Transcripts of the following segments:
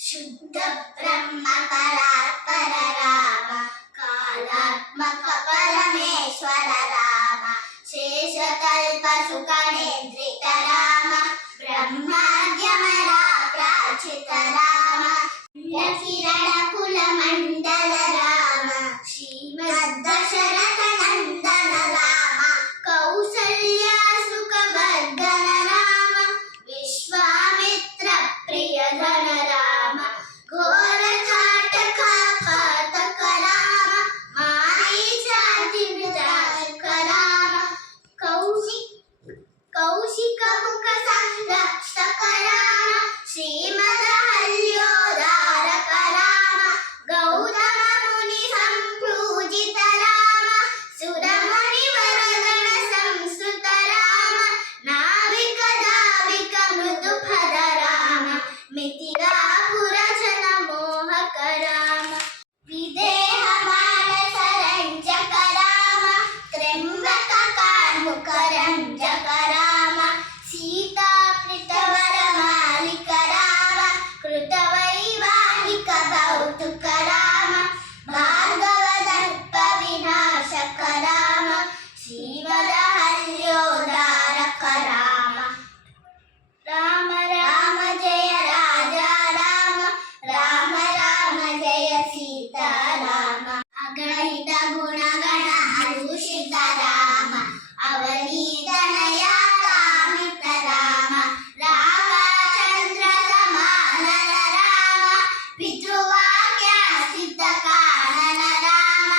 शुद्ध ब्रह्म परात्पर राम कालात्मक परमेश्वर राम शेषकल्प सुखनेन्द्रित राम ब्रह्माद्यमरा प्राचित राम किरण कुल मंडल राम श्रीमद्दशरथ नंदन राम कौसल्या सुखवर्धन राम विश्वामित्र प्रियधन राम घोर काटक पातक राम मारीचाति विदाशक राम कौशिक मुख संरक्षक राम श्रीमदहल्योद्धारक राम गौतम मुनि संपूजित राम सुरमुनि वरगण संस्तुत राम नाविक दाविक मृदुपद राम मिथिलापुर जन मोहक राम विदेह मानस रंजक राम त्र्यंबक कार्मुक रंजक राम सीता प्रीतवर मालिक राम कृतवैवाहिक भौतुक राम भार्गव दर्प विनाशक राम श्रीमदहल्योद्धारक राम राम राम जय राजा राम राम राम जय सीता राम अगणित गुणगण हरुषित राम अवनीतनय कामित राम रामचंद्र समानन राम पितृवाक्यासित कानन राम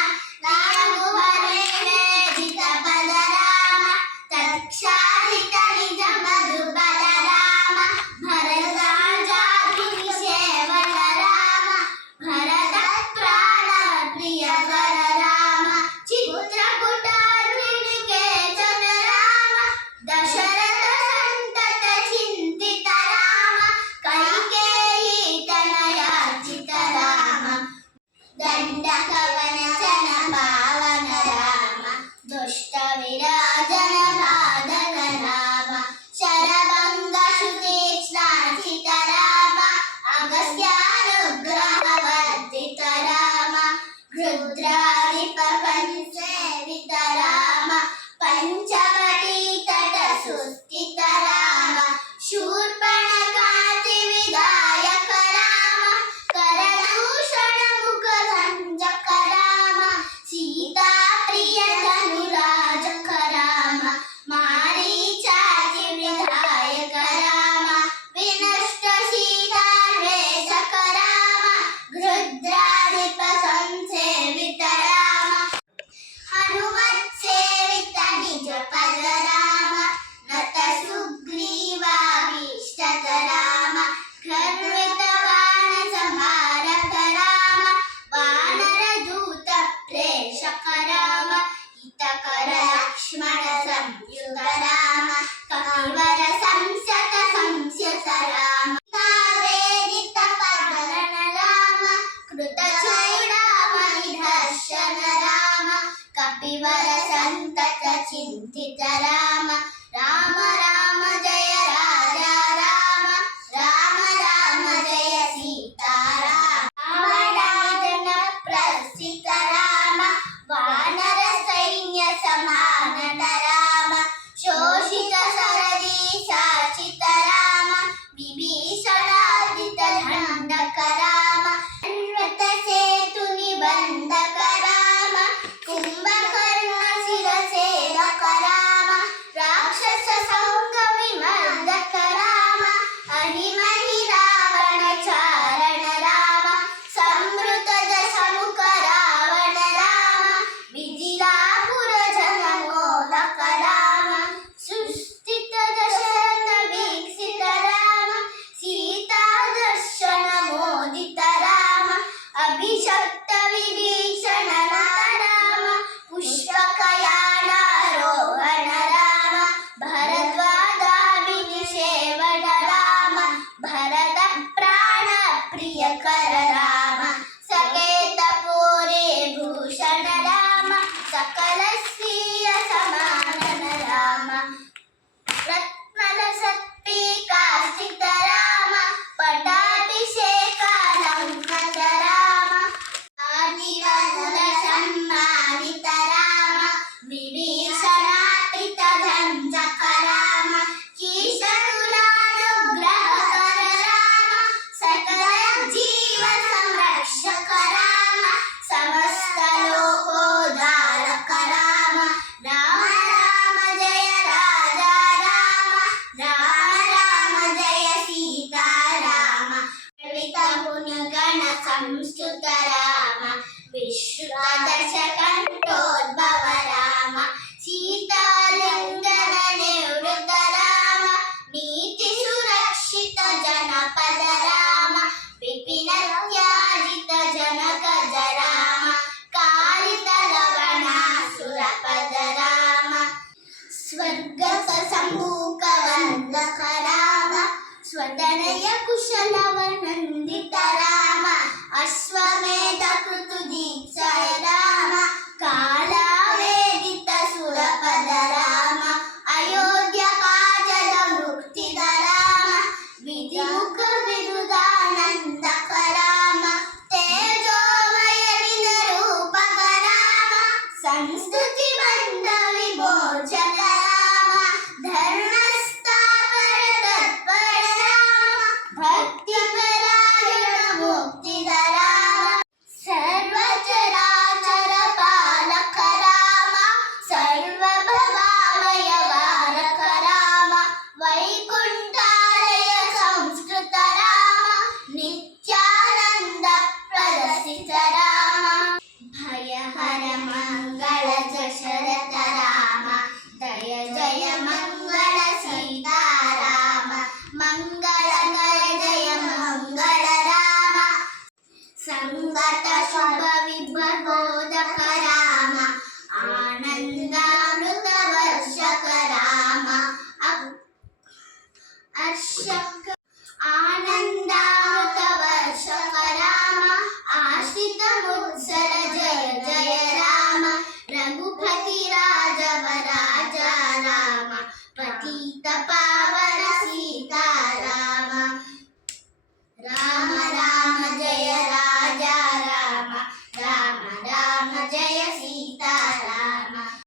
नारगुहरेणेजित पद राम तत्क्षालित निज मधुबल राम भरद्वाजाति सेवन राम भरत प्राण प्रियकर राम चित्रकूटार्जुनि केचन राम दशरथ संतत चिंतित राम कैकेयी तनयार्चित राम दंडकवनचन पावन राम दुष्ट विराजन बाधक राम शरभंग श्रुतीक्ष्णार्चित राम अगस्त्यानुग्रहवर्धित राम रुद्रादिपकंसेवित राम पंचवटी तट सुस्थित राम शूर्पणखाति विधायक राम करदूषण मुख संजक राम सीता प्रिय धनुराजक राम मारीचाति विधायक राम विनष्ट सीतान्वेषक राम रुद्रादिप संसेवित राम हनुमत्सेवित निज पद राम नत सुग्रीवाभीष्टक राम गर्वित वानर संहारक राम वानर दूत प्रेषक राम हितकर लक्ष्मण संयुत राम कपिवर संस्यत संस्यत राम वेदित पवन राम कृतचूडामणि दर्शन राम कपिवर संतत चिंतित राम राम राम जय राजा राम राम राम जय सीता राम रावणादन प्रस्थित राम वानर सैन्य समानन राम शोषित सरदी शासित राम विभीषणादित दंडक राम अन्वत सेतु निबंधक राम कुंभकर्ण शिरसेवक राम राक्षस संग विमर्दक राम अहिमहि रावण चारण राम संवृत दशमुख रावण राम मिथिलापुर जन मोदक राम सुस्थित दशरथ वीक्षित राम सीता दर्शन मोदित राम अभिषक्त विभीषण राम पुष्पकयानारोहण राम भरद्वाजाभिनि सेवन राम भरत प्राण प्रियकर राम सकेत पूरे भूषण राम सकल स्वीय समानन राम रत्नल सत्पीकास्थित राम पटाभिषेका ಸಂಸ್ಕೃತ ರಾಮ ವಿಶ್ವದಶಕಂಠೋದ್ಭವ ರಾಮ ಸೀತಾಲಿಂಗನ ನಿವೃತ್ತ ರಾಮ ನೀತಿ ಸುರಕ್ಷಿತ ಜನಪದ ರಾಮ ವಿಪಿನ ತ್ಯಾಜಿತ ಜನಕಜ ರಾಮ ಕಾಲಿತ ಲವಣ ಸುರಪದ ರಾಮ ಸ್ವರ್ಗತ ಸಂಭೂಕ ವಂದಕ ರಾಮ ಸ್ವತನಯ ಕುಶಲವನಂದಿತ ರಾಮ ಅಶ್ವಮೇಧ ಕೃತು ದೀಕ್ಷಯ ರಾಮ ಕಾಲವೇದಿತ ಸುರಪದ ರಾಮ ಅಯೋಧ್ಯ ಕಾಜಲ ಮುಕ್ತಿದ ರಾಮ ವಿಧಿಮುಖ ವಿರುದಾನಂದಕ ರಾಮ ತೇಜೋಮಯ ರೂಪಕ ರಾಮ ಸಂಸ್ಕೃತಿ ಬಂಧ ವಿಮೋಚಕ ರಾಮ ಧರ್ಮ ಸ್ಥಾಪನ ತತ್ಪರ ರಾಮ ಭಕ್ತಿ ಪರಾಯಣ ಮುಕ್ತಿದ ರಾಮ ಸರ್ವ ಚರಾಚರ ಪಾಲಕ ರಾಮ ಸರ್ವ ಭವಾಮಯ ವಾರಕ ರಾಮ ವೈಕುಂಠಾಲಯ ಸಂಸ್ಕೃತ ರಾಮ ನಿತ್ಯಾನಂದ ಪ್ರದರ್ಶಿತ ರಾಮ ಭಯಹರ ಮಂಗಳ ದಶರಥ ರಾಮ ಜಯ ಜಯ ಮಂಗಳ ಸೀತಾರಾಮ ಮಂಗಳಕರ ಜಯ ಮಂಗಳ ರಾಮ ಸಂಗತ ಶುಭ ವಿಭಬೋಧಕ ರಾಮ ಆನಂದಾಮೃತ ವರ್ಷಕ ರಾಮ ಅರ್ಷಕ ಆನಂದಾಮೃತ ವರ್ಷಕ ರಾಮ ಆಶ್ರಿತ ಮುತ್ಸರ ಜಯ ಜಯ